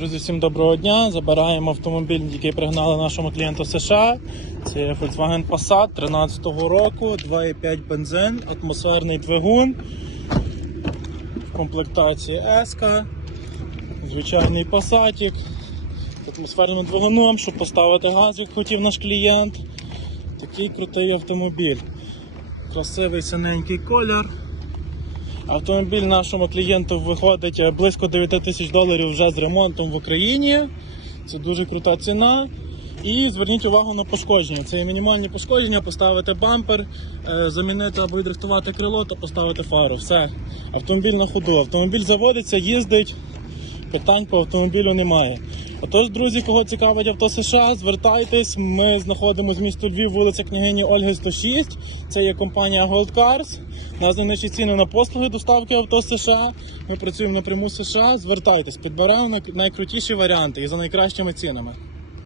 Друзі, всім доброго дня. Забираємо автомобіль, який пригнали нашому клієнту США. Це Volkswagen Passat 13-го року, 2,5 бензин, атмосферний двигун. В комплектації S, звичайний Passatик з атмосферним двигуном, щоб поставити газ, як хотів наш клієнт. Такий крутий автомобіль. Красивий синенький колір. Автомобіль нашому клієнту виходить е, близько 9 тисяч доларів вже з ремонтом в Україні. Це дуже крута ціна. І зверніть увагу на пошкодження. Це є мінімальні пошкодження, поставити бампер, е, замінити або відрихтувати крило та поставити фару. Все. Автомобіль на ходу. Автомобіль заводиться, їздить, питань по автомобілю немає. Отож, друзі, кого цікавить авто США, звертайтесь. Ми знаходимося в місті Львів, вулиця княгині Ольги 106. Це є компанія Gold Cars. Найнижчі ціни на послуги доставки авто США. Ми працюємо напряму США. Звертайтесь, підбираємо най- найкрутіші варіанти і за найкращими цінами.